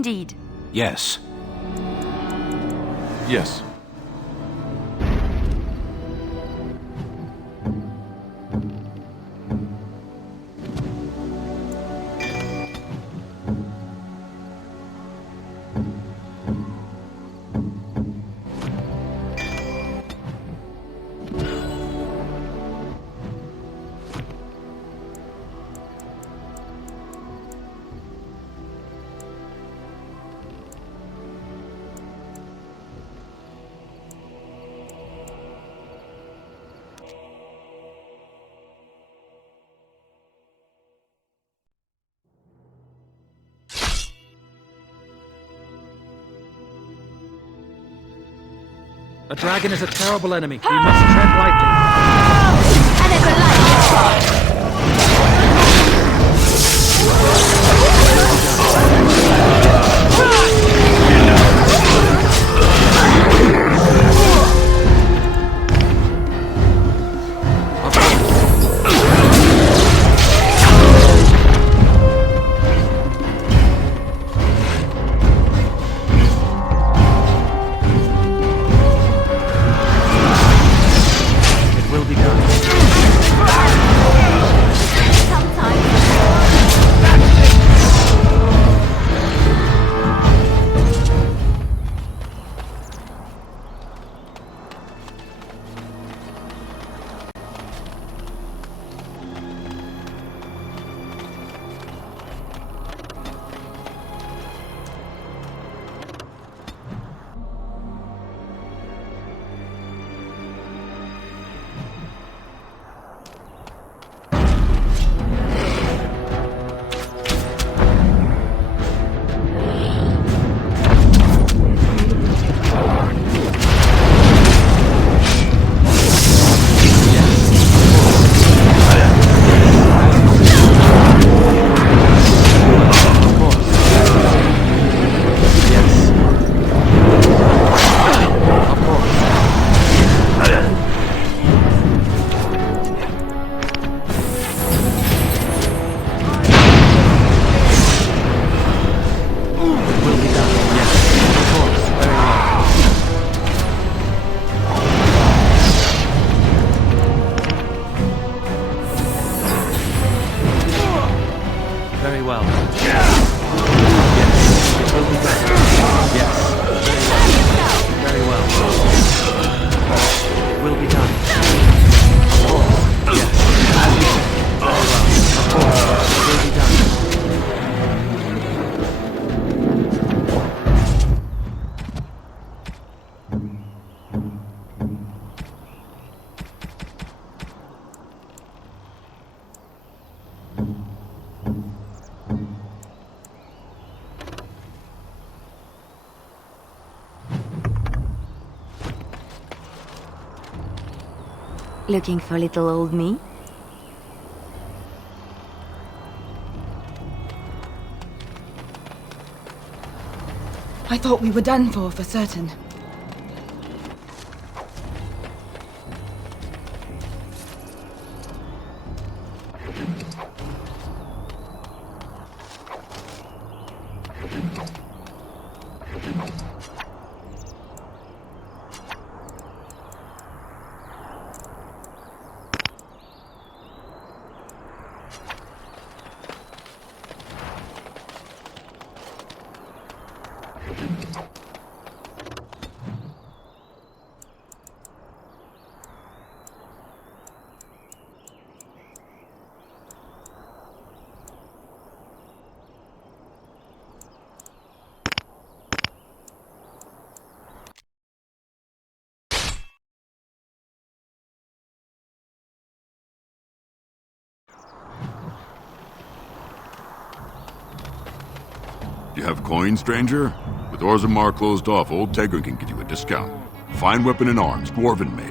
indeed. Yes. Yes. A dragon is a terrible enemy. We must tread lightly. And there's a light. Very well. Yes. It will be done. Yes. Very well. It will be done. Of course. Yes. As you say. Very well. Of course. It will be done. Looking for little old me? I thought we were done for certain. You have coin, stranger? With Orzammar closed off, old Tegra can give you a discount. Fine weapon and arms, dwarven made.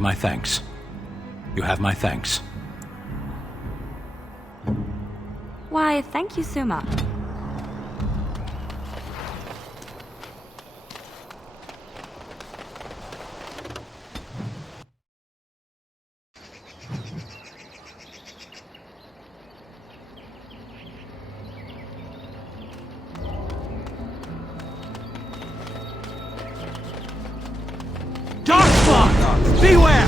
have my thanks. You have my thanks. Why, thank you so much. Darkspawn! Beware!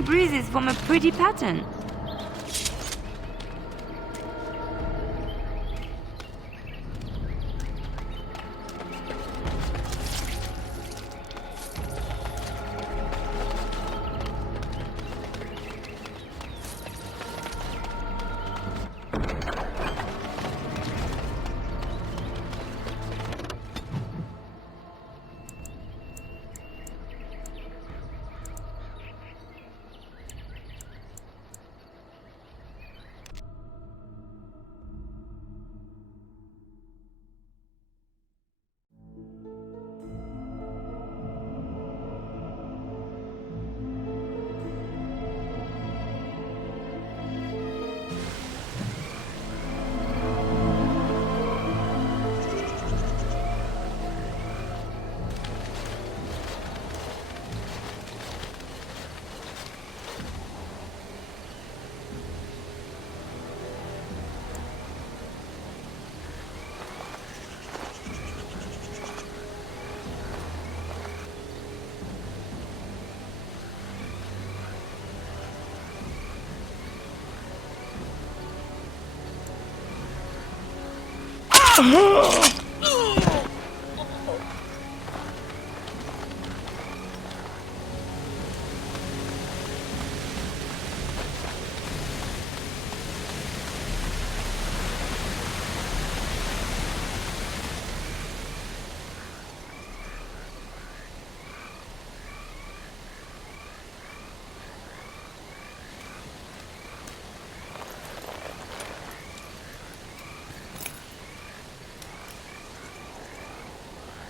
Bruises form a pretty pattern.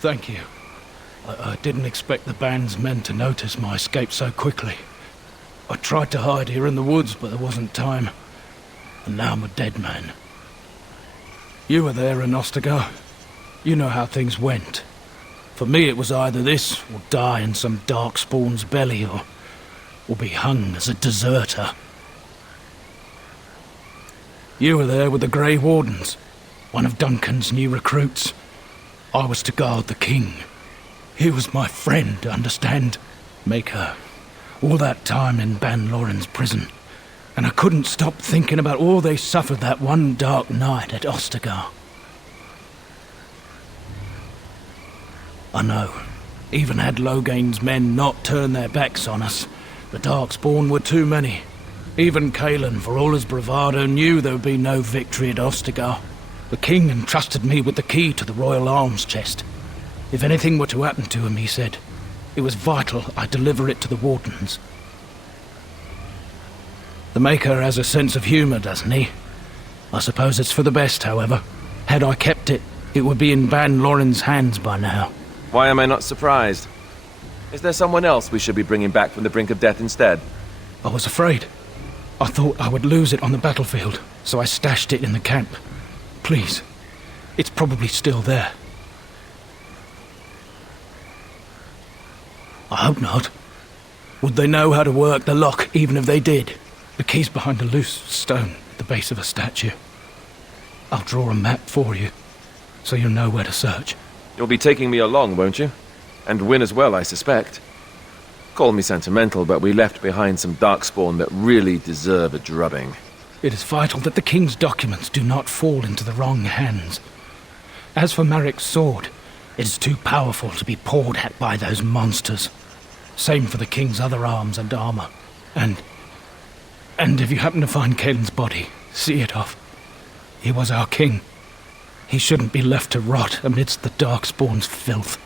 Thank you. I didn't expect the band's men to notice my escape so quickly. I tried to hide here in the woods, but there wasn't time. And now I'm a dead man. You were there in Ostagar. You know how things went. For me, it was either this, or die in some darkspawn's belly, or be hung as a deserter. You were there with the Grey Wardens, one of Duncan's new recruits. I was to guard the king. He was my friend, understand? Maker. All that time in Ban Loren's prison. And I couldn't stop thinking about all they suffered that one dark night at Ostagar. I know. Even had Loghain's men not turned their backs on us, the Darkspawn were too many. Even Cailan, for all his bravado, knew there would be no victory at Ostagar. The king entrusted me with the key to the royal arms chest. If anything were to happen to him, he said, it was vital I deliver it to the Wardens. The Maker has a sense of humor, doesn't he? I suppose it's for the best, however. Had I kept it, it would be in Van Loren's hands by now. Why am I not surprised? Is there someone else we should be bringing back from the brink of death instead? I was afraid. I thought I would lose it on the battlefield, so I stashed it in the camp. Please, it's probably still there. I hope not. Would they know how to work the lock, even if they did? The key's behind a loose stone at the base of a statue. I'll draw a map for you, so you'll know where to search. You'll be taking me along, won't you? And Wynne as well, I suspect. Call me sentimental, but we left behind some darkspawn that really deserve a drubbing. It is vital that the king's documents do not fall into the wrong hands. As for Marik's sword, it is too powerful to be pawed at by those monsters. Same for the king's other arms and armor. And if you happen to find Kaelin's body, see it off. He was our king. He shouldn't be left to rot amidst the darkspawn's filth.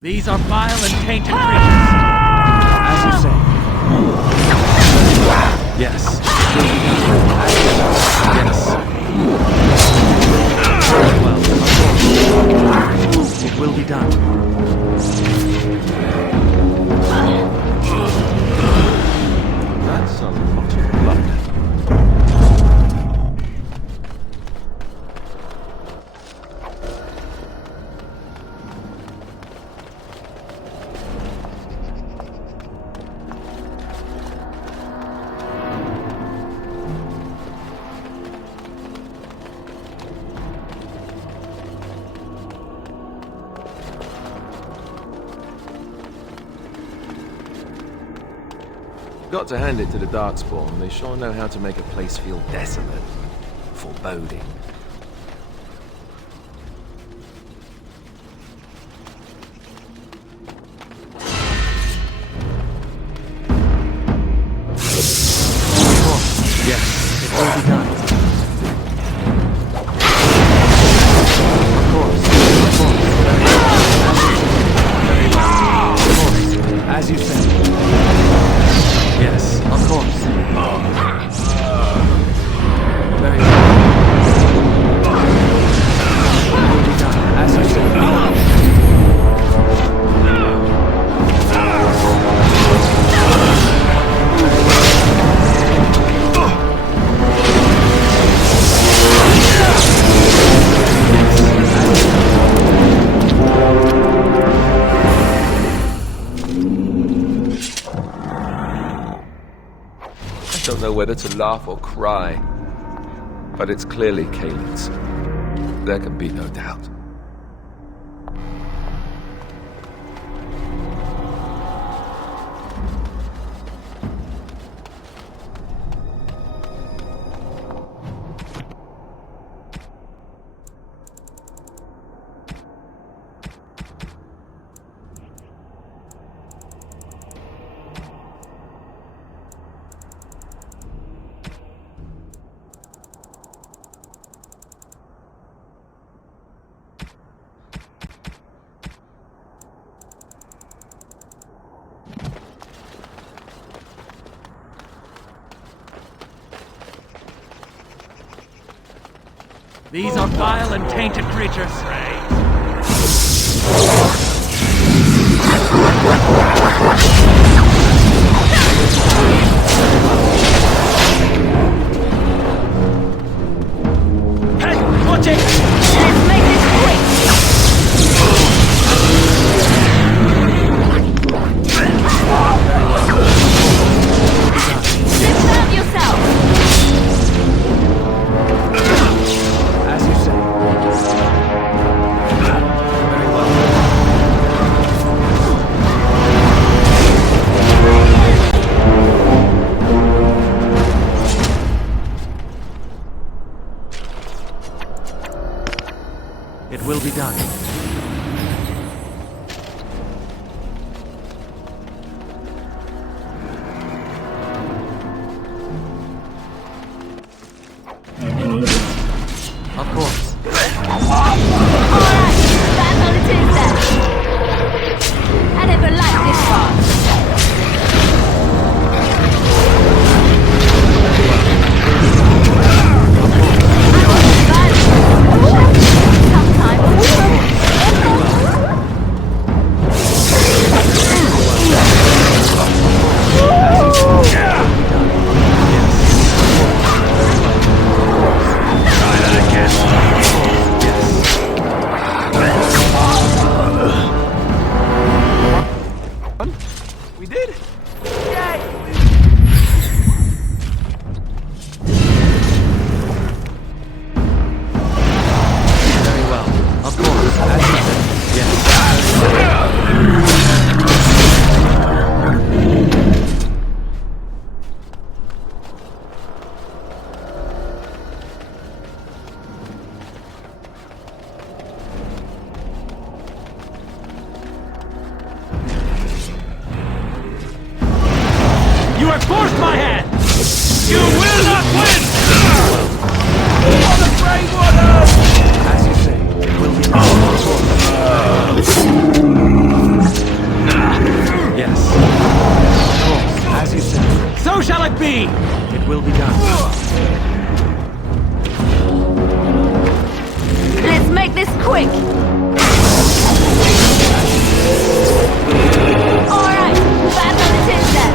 These are vile and tainted creatures. As you say. Yes. Yes. Well, it will be done. That's a lot of blood. Got to hand it to the Darkspawn. They sure know how to make a place feel desolate, foreboding. Yes, it will be done. As you say. Yes, of course. Very well. Will be done, as you say. I don't know whether to laugh or cry, but it's clearly Kaelin's. There can be no doubt. These are vile and tainted creatures. Hey, watch it! Let's make this quick! Dismount yourself! As you say. We did? Very well. Of course, as you said. Yes. You have forced my hand! You will not win! As you say, it will be done. Yes. Of course, as you say. So shall it be! It will be done. Let's make this quick! Alright, back on the tin then!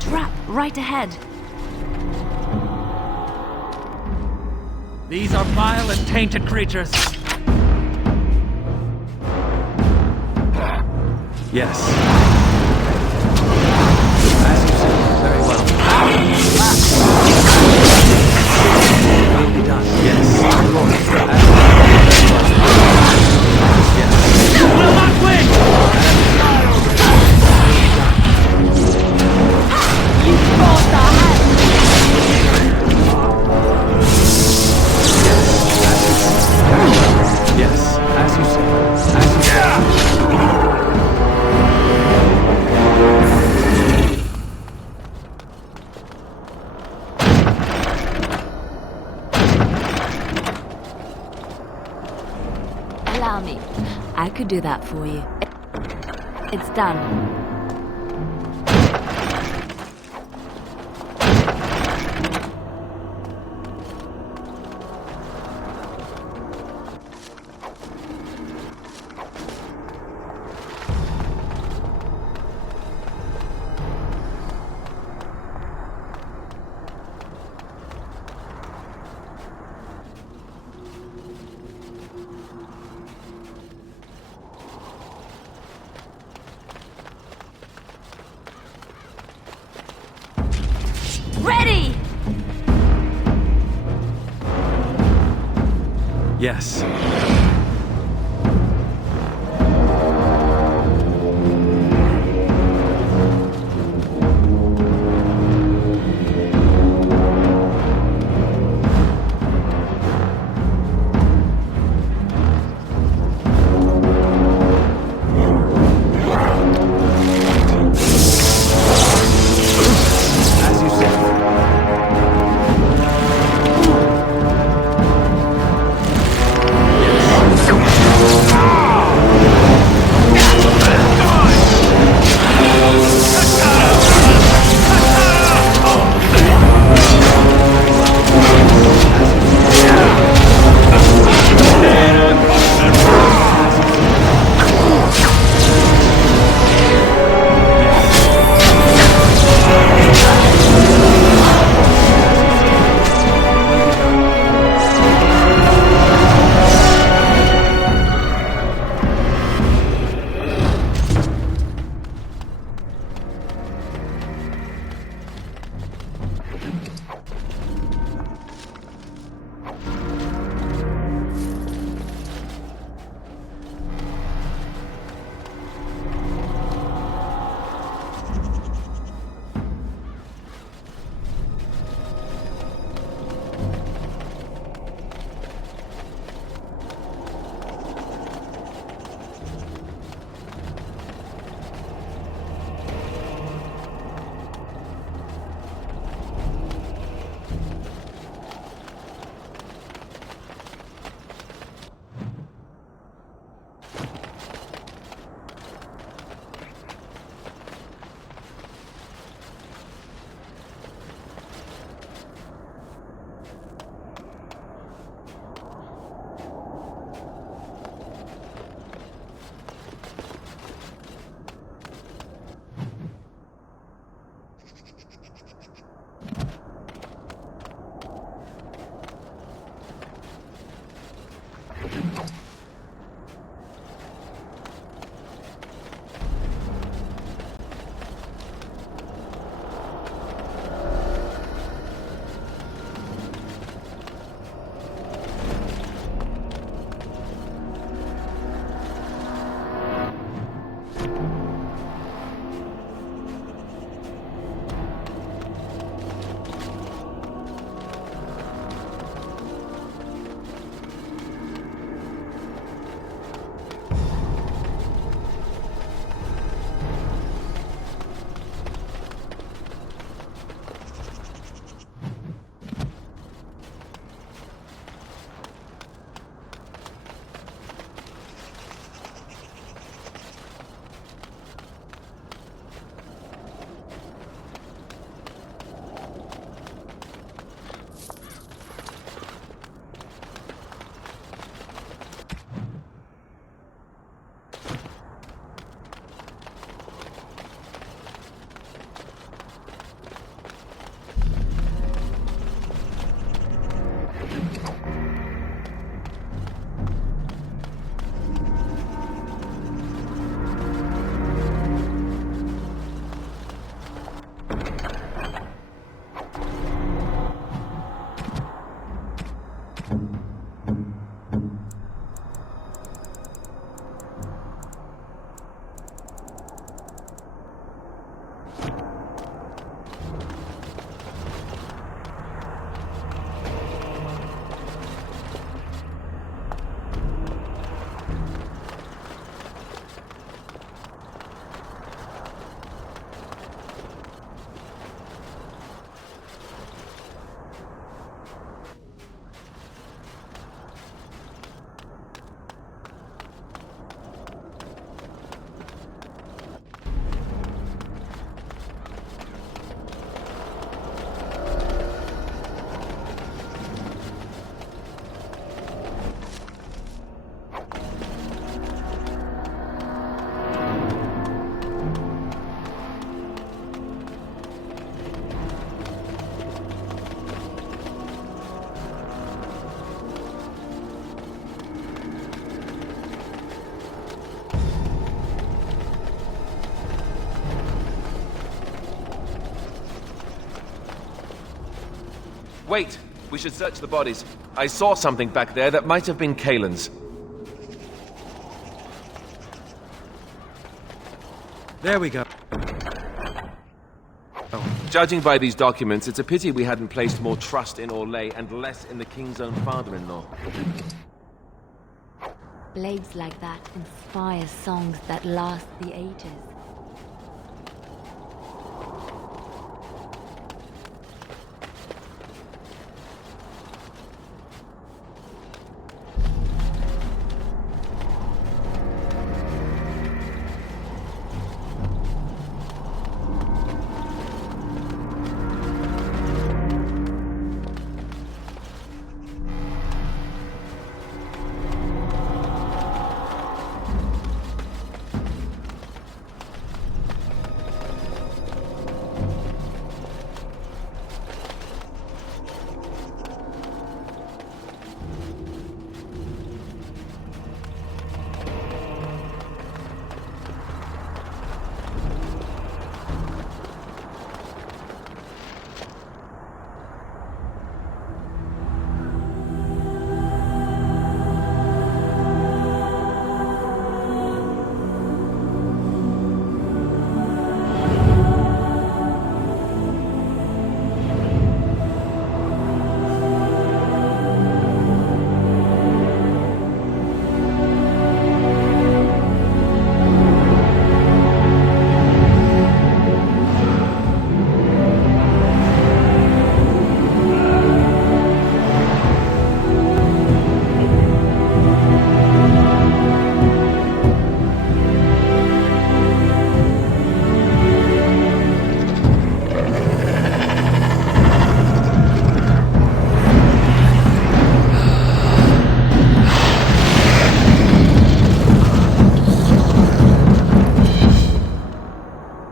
Trap right ahead. These are vile and tainted creatures. Yes. As you say, very well. It will be done. Yes. Of course. As you say, yes. You will not win! You forced our hand! Yes, as you say. As you say. Allow me. I could do that for you. It's done. Ready! Yes. As you say. Yes. Wait! We should search the bodies. I saw something back there that might have been Kaelin's. There we go. Judging by these documents, it's a pity we hadn't placed more trust in Orlais and less in the king's own father-in-law. Blades like that inspire songs that last the ages.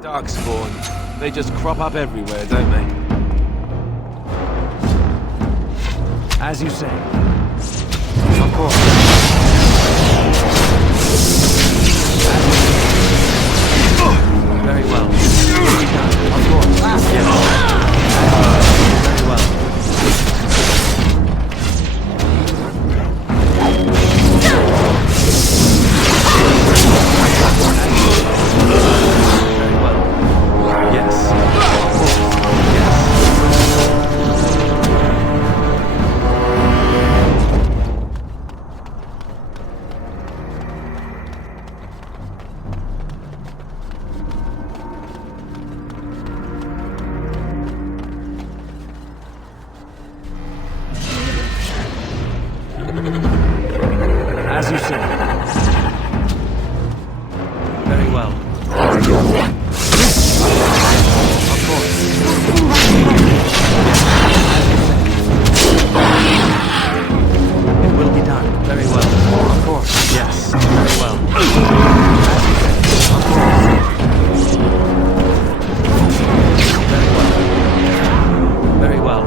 Darkspawn. They just crop up everywhere, don't they? As you say. Of course. Very well. Of course. Yes. Very well. As you say. Very well. Of course. It will be done. Very well. Of course. Yes. Very well. As you say. Of course. Very well. Very well.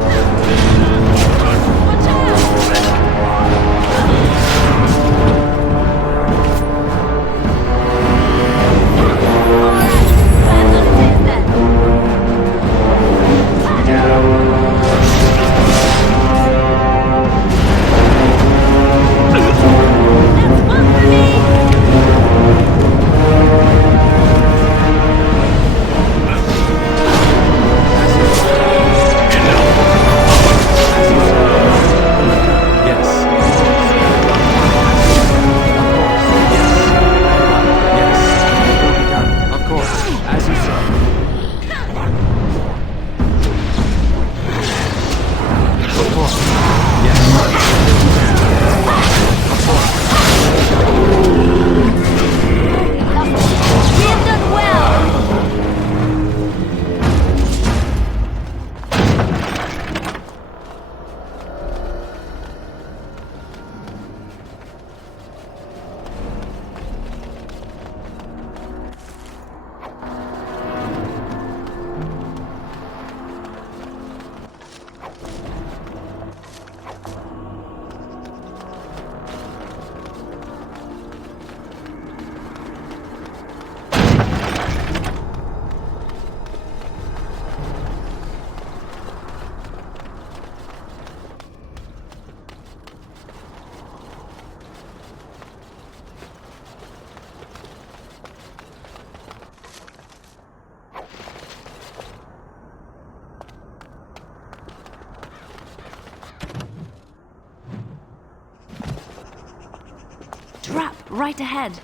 right ahead.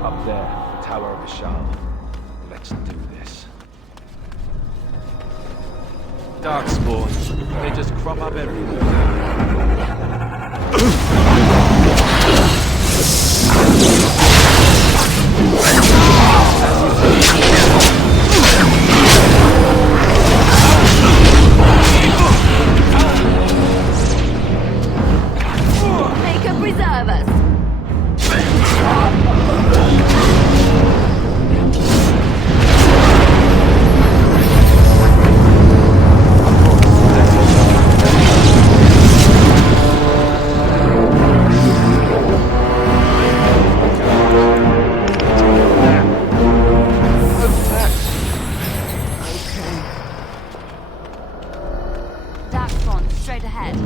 Up there, the Tower of Ishal. Let's do this. Darkspawn. They just crop up everywhere. Maker, preserve us. Darkspawn, straight ahead.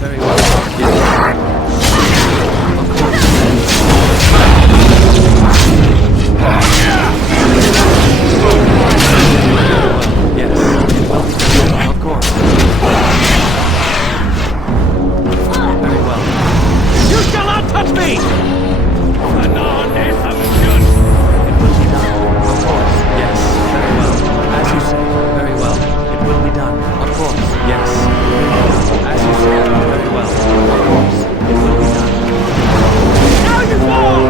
Very well. Yes. Of course. Very well. You shall not touch me! Anon is submission! It will be done. Of course. Yes. Very well. As you say. Very well. It will be done. Of course. Yes. As you say. Very well. Of course. It will be done. Now you fall!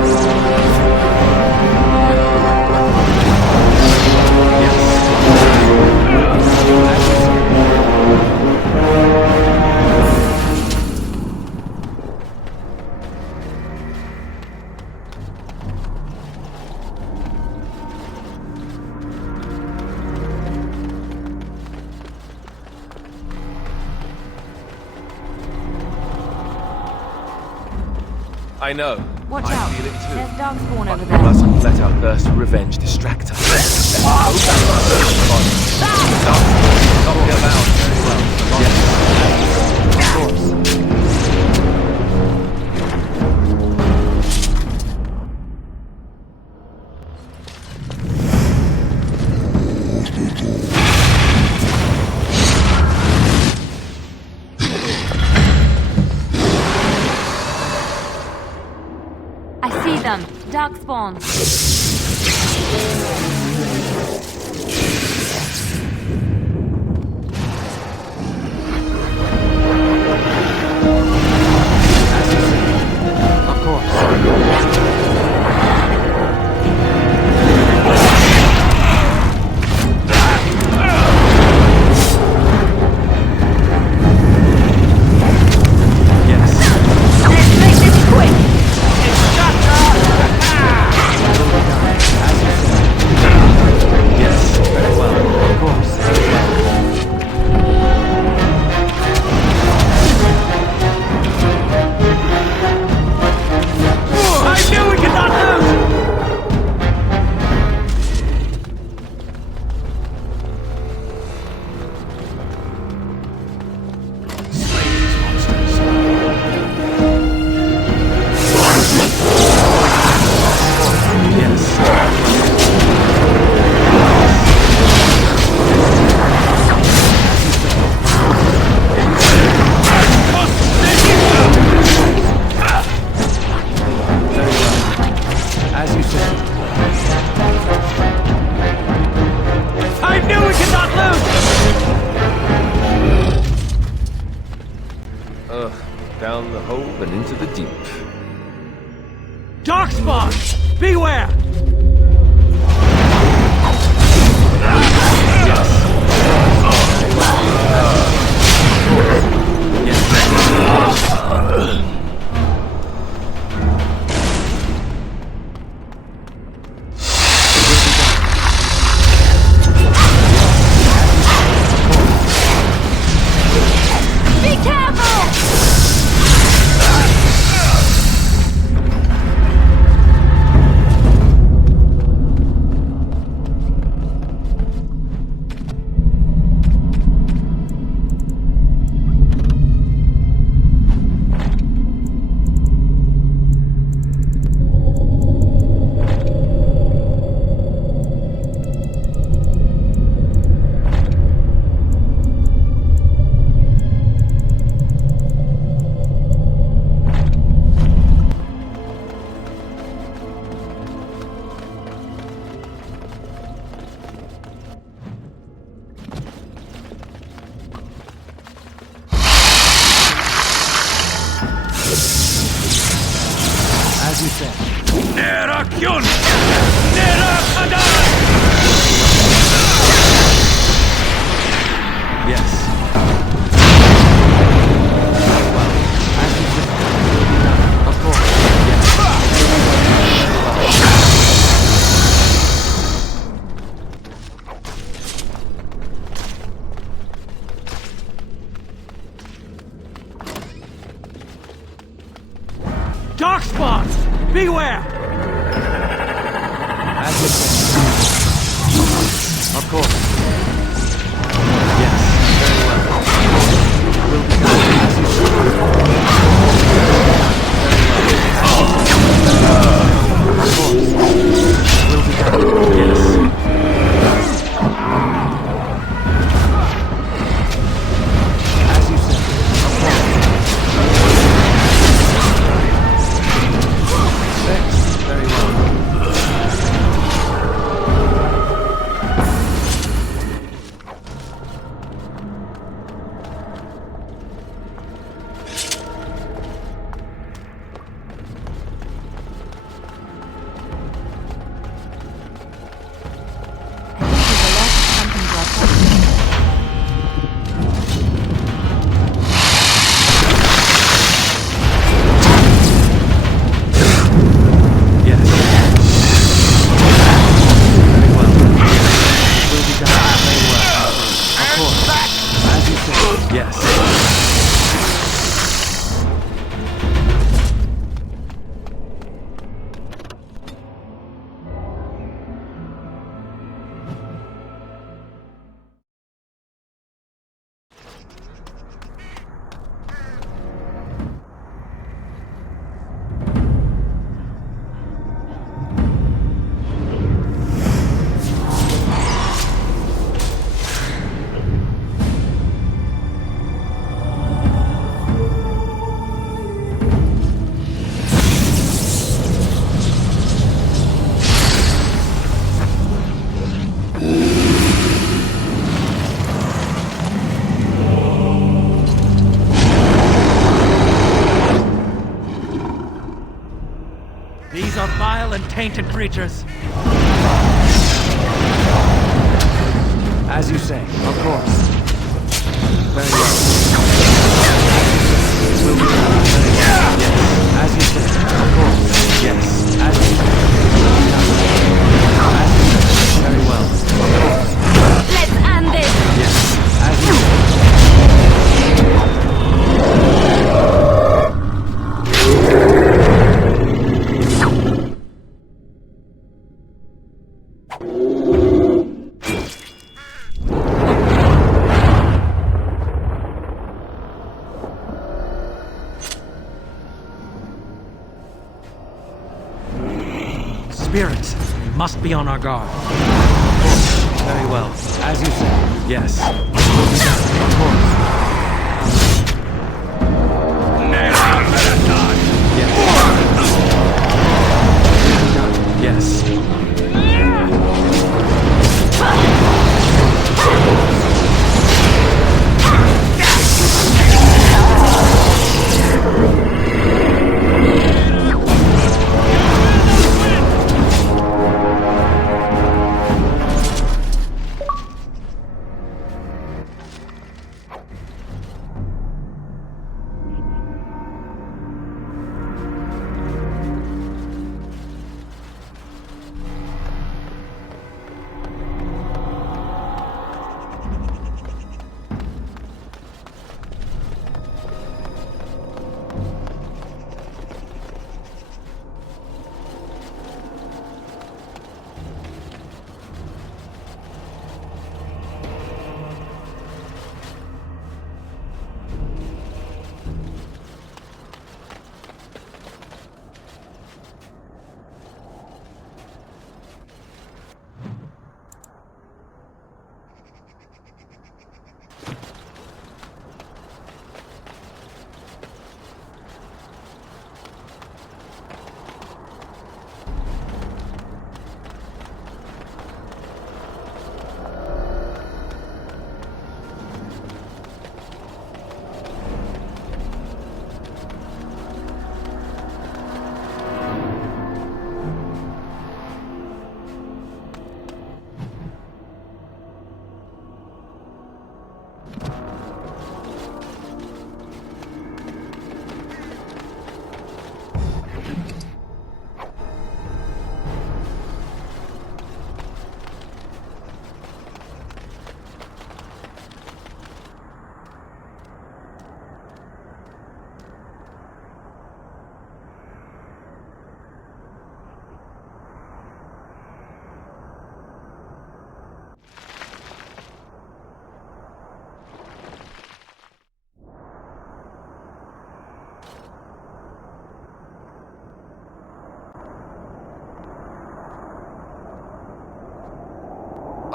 Yes. As you say. I know. Watch I out. feel it too. There's Darkspawn over We there. mustn't let our thirst for revenge distract us. Stop me about. Very well. Yes. Of course. I see them. Darkspawn. Of course. Yes. Let's make this quick. Yes. Very well. Of course. Very well. I knew we could not lose! Slay these monsters. Yes. Very well. As you say. I knew we could not lose! Down the hole and into the deep. Darkspawn! Beware! Be careful! As you say. Nerakyun! Nerakadan! Yes. Well, as you say. Of course. Yes. Dark spawns! Beware! As you say. Of course. Yes. Very well. Will be done as you say. Of course. Will be done. Yes. As you say. Of course. Fixed. Very well. Yes. Very well. Will be done very well. Of course. As you say. Yes. These are vile and tainted creatures. As you say. Of course. Very well. Will be done very well. Yes. As you say. Of course. Yes. As you say. Will be done. As you say. Very well. Of course. Let's end this! Yes. As you say. Spirits, we must be on our guard. Very well. As you say. Yes. Will be done. Of course. Yes. Will be done. Yes.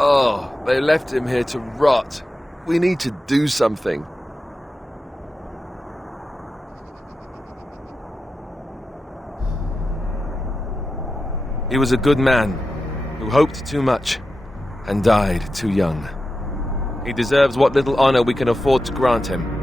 Oh, they left him here to rot. We need to do something. He was a good man who hoped too much and died too young. He deserves what little honor we can afford to grant him.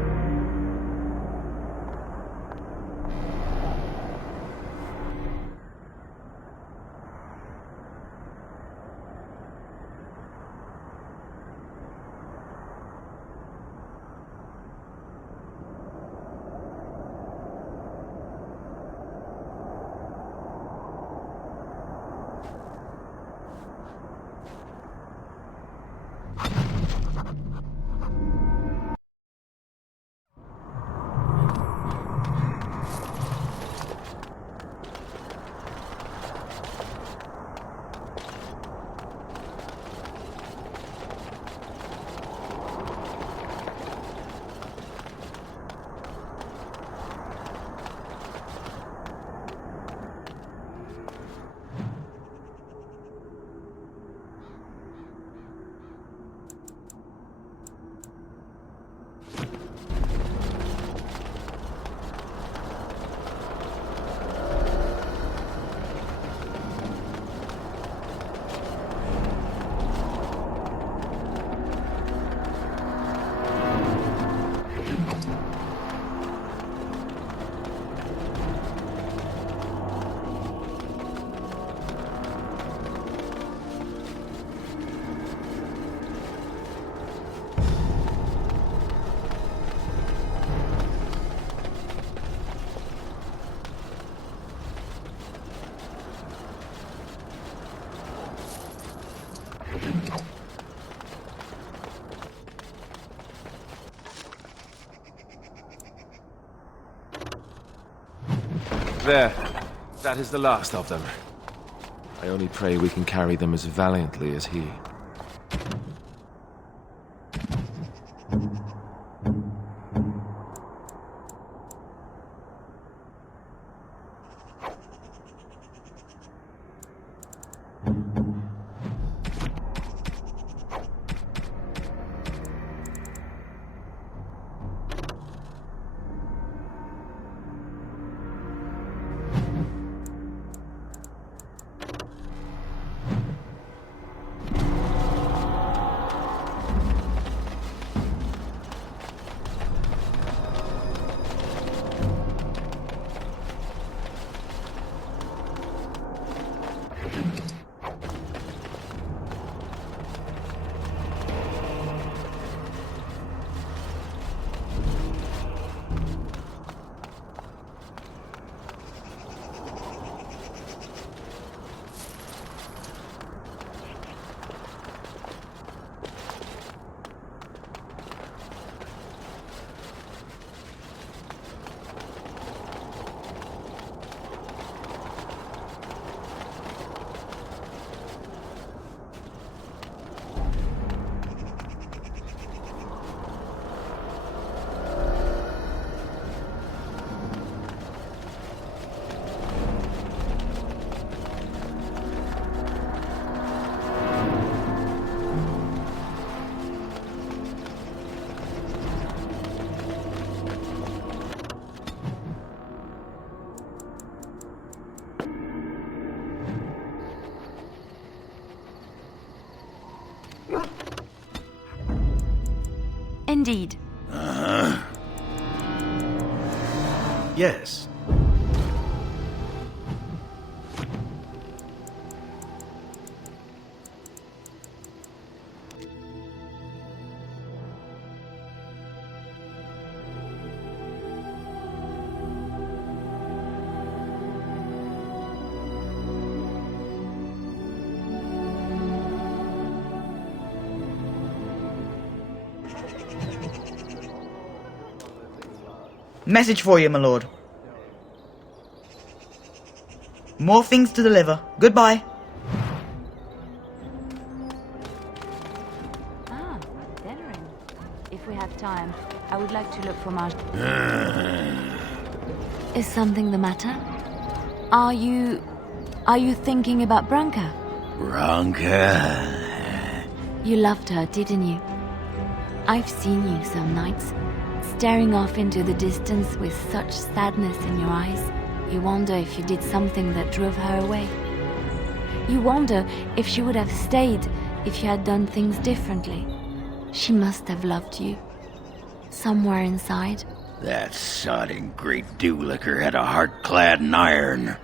There. That is the last of them. I only pray we can carry them as valiantly as he. Indeed. Yes. Message for you, my lord. More things to deliver. Goodbye. Ah, Denerim. If we have time, I would like to look for Marj. Is something the matter? Are you thinking about Branka? Branka. You loved her, didn't you? I've seen you some nights, staring off into the distance with such sadness in your eyes. You wonder if you did something that drove her away. You wonder if she would have stayed if you had done things differently. She must have loved you. Somewhere inside. That sodding great dew-licker had a heart clad in iron.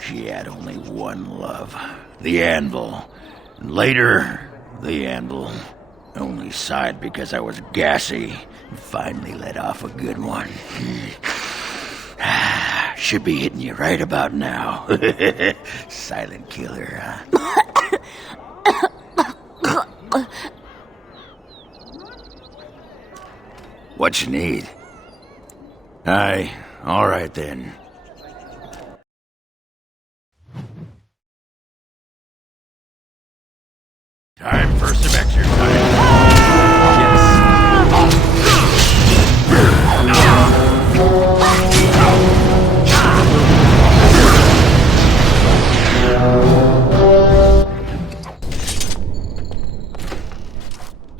She had only one love, the anvil. And later, the anvil only sighed because I was gassy and finally let off a good one. Should be hitting you right about now. Silent killer, huh? What you need? Aye, all right then. Time for some exercise.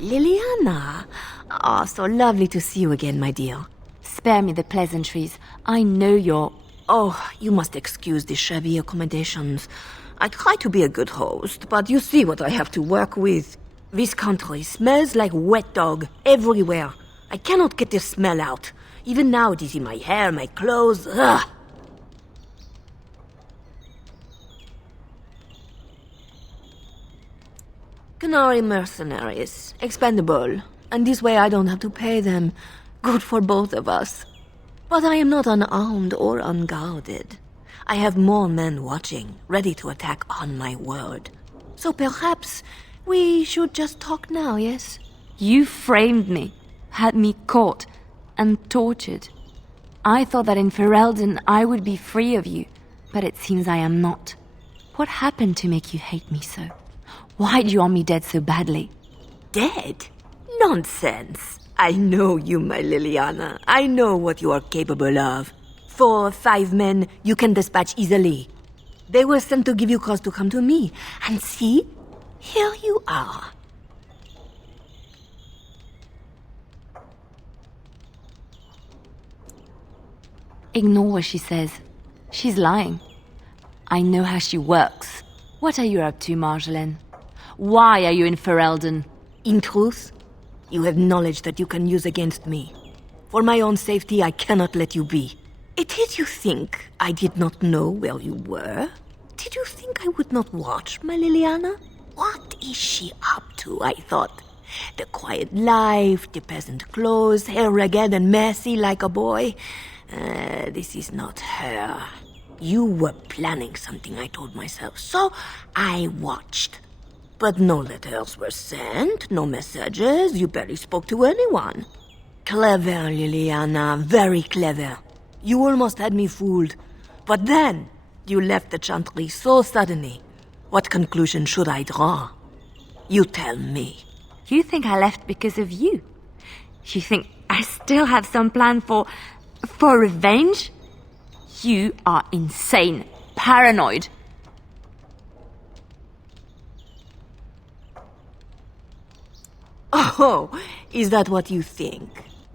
Liliana! Ah, so lovely to see you again, my dear. Spare me the pleasantries. I know you're... Oh, you must excuse the shabby accommodations. I try to be a good host, but you see what I have to work with. This country smells like wet dog everywhere. I cannot get the smell out. Even now it is in my hair, my clothes. Ugh. Canary mercenaries, expendable, and this way I don't have to pay them. Good for both of us. But I am not unarmed or unguarded. I have more men watching, ready to attack on my word. So perhaps we should just talk now, yes? You framed me, had me caught, and tortured. I thought that in Ferelden I would be free of you, but it seems I am not. What happened to make you hate me so? Why do you want me dead so badly? Dead? Nonsense. I know you, my Liliana. I know what you are capable of. 4 or 5 men you can dispatch easily. They were sent to give you cause to come to me. And see, here you are. Ignore what she says. She's lying. I know how she works. What are you up to, Marjolaine? Why are you in Ferelden? In truth, you have knowledge that you can use against me. For my own safety, I cannot let you be. Did you think I did not know where you were? Did you think I would not watch, my Liliana? What is she up to, I thought? The quiet life, the peasant clothes, hair ragged and messy like a boy. This is not her. You were planning something, I told myself, so I watched. But no letters were sent, no messages, you barely spoke to anyone. Clever, Liliana, very clever. You almost had me fooled. But then, you left the Chantry so suddenly. What conclusion should I draw? You tell me. You think I left because of you? You think I still have some plan for revenge? You are insane, paranoid. Oh, is that what you think?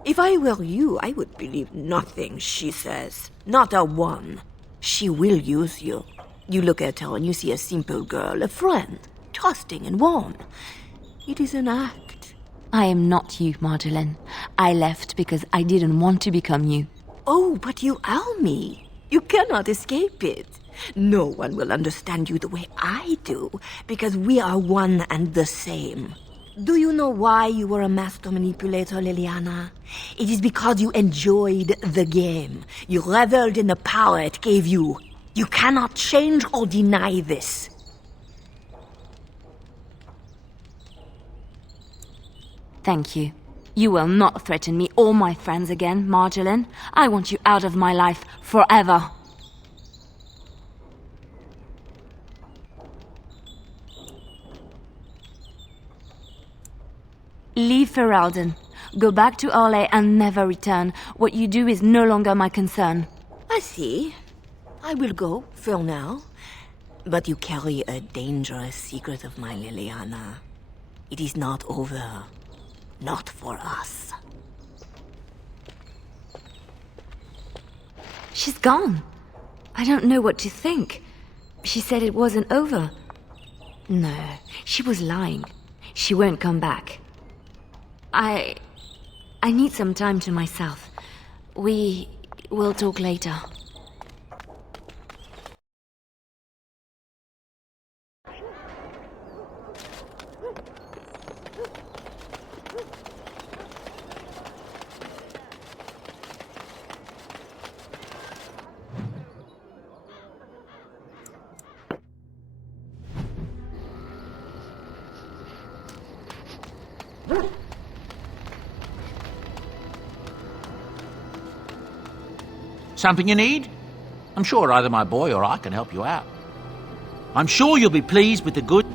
If I were you, I would believe nothing she says. Not a one. She will use you. You look at her and you see a simple girl, a friend, trusting and warm. It is an act. I am not you, Marjolaine. I left because I didn't want to become you. Oh, but you are me. You cannot escape it. No one will understand you the way I do, because we are one and the same. Do you know why you were a master manipulator, Liliana? It is because you enjoyed the game. You reveled in the power it gave you. You cannot change or deny this. Thank you. You will not threaten me or my friends again, Marjolaine. I want you out of my life forever. Leave Ferelden. Go back to Orlais and never return. What you do is no longer my concern. I see. I will go, for now. But you carry a dangerous secret of mine, Liliana. It is not over. Not for us. She's gone. I don't know what to think. She said it wasn't over. No, she was lying. She won't come back. I need some time to myself. We will talk later. Something you need? I'm sure either my boy or I can help you out. I'm sure you'll be pleased with the good...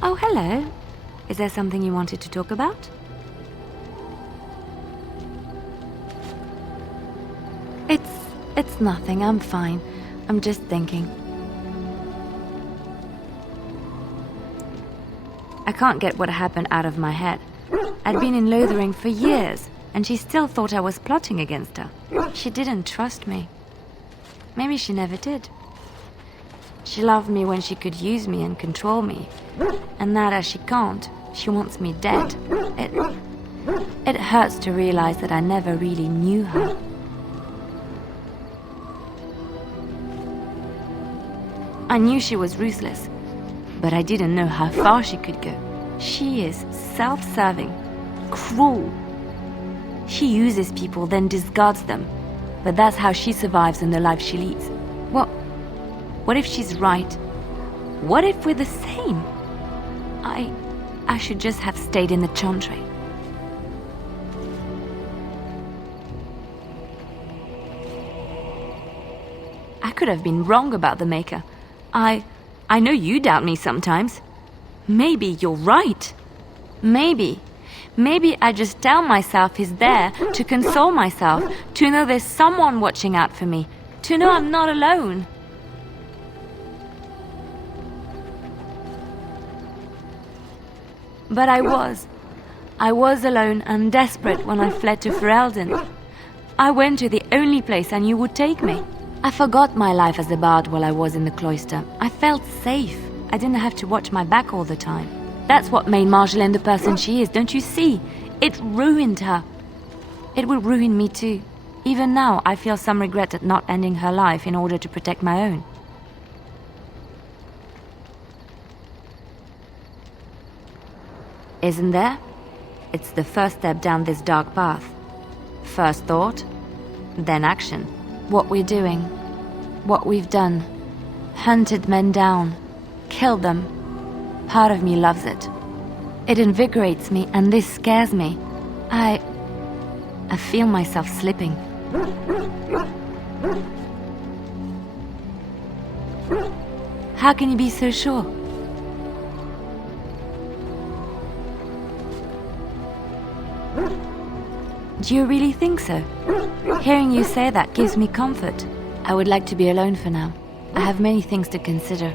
Oh, hello. Is there something you wanted to talk about? It's nothing. I'm fine. I'm just thinking. I can't get what happened out of my head. I'd been in Lothering for years, and she still thought I was plotting against her. She didn't trust me. Maybe she never did. She loved me when she could use me and control me. And now that she can't, she wants me dead. It hurts to realize that I never really knew her. I knew she was ruthless, but I didn't know how far she could go. She is self-serving, cruel. She uses people, then discards them. But that's how she survives in the life she leads. What if she's right? What if we're the same? I should just have stayed in the Chantry. I could have been wrong about the Maker. I know you doubt me sometimes. Maybe you're right. Maybe I just tell myself he's there to console myself, to know there's someone watching out for me, to know I'm not alone. But I was alone and desperate when I fled to Ferelden. I went to the only place I knew would take me. I forgot my life as a bard while I was in the cloister. I felt safe. I didn't have to watch my back all the time. That's what made Marjolaine the person she is, don't you see? It ruined her. It will ruin me too. Even now, I feel some regret at not ending her life in order to protect my own. Isn't there? It's the first step down this dark path. First thought, then action. What we're doing, what we've done, hunted men down, killed them. Part of me loves it. It invigorates me, and this scares me. I feel myself slipping. How can you be so sure? Do you really think so? Hearing you say that gives me comfort. I would like to be alone for now. I have many things to consider.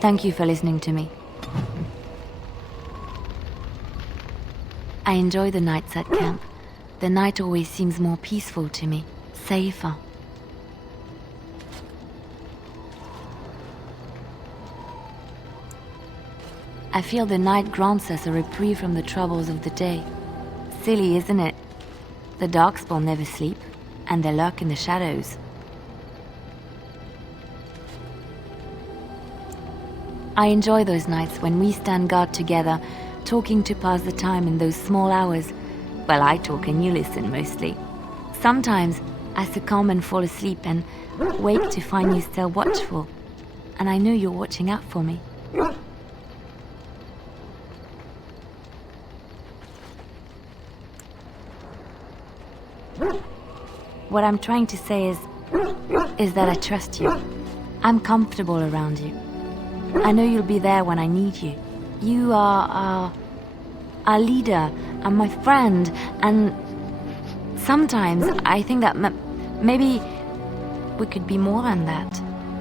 Thank you for listening to me. I enjoy the nights at camp. The night always seems more peaceful to me, safer. I feel the night grants us a reprieve from the troubles of the day. Silly, isn't it? The Darkspawn never sleep, and they lurk in the shadows. I enjoy those nights when we stand guard together, talking to pass the time in those small hours. Well, I talk and you listen mostly. Sometimes I succumb and fall asleep and wake to find you still watchful. And I know you're watching out for me. What I'm trying to say is that I trust you. I'm comfortable around you. I know you'll be there when I need you. You are our leader and my friend, and sometimes I think that maybe we could be more than that.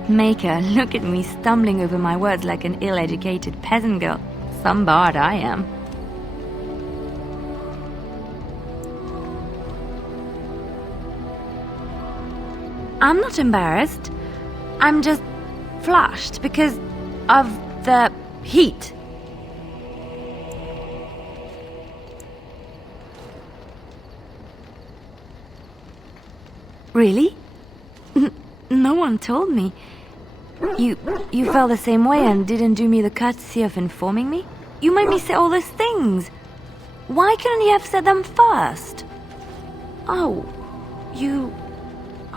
Maker, look at me stumbling over my words like an ill-educated peasant girl. Some bard I am. I'm not embarrassed. I'm just flushed because of the heat. Really? No one told me. You felt the same way and didn't do me the courtesy of informing me? You made me say all those things. Why couldn't you have said them first? Oh, you...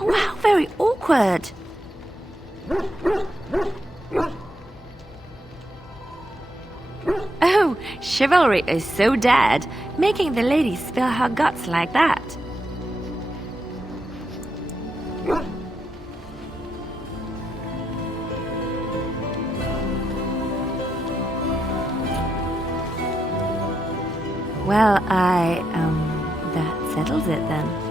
Oh, how very awkward. Oh, chivalry is so dead, making the lady spill her guts like that. Well, that settles it then.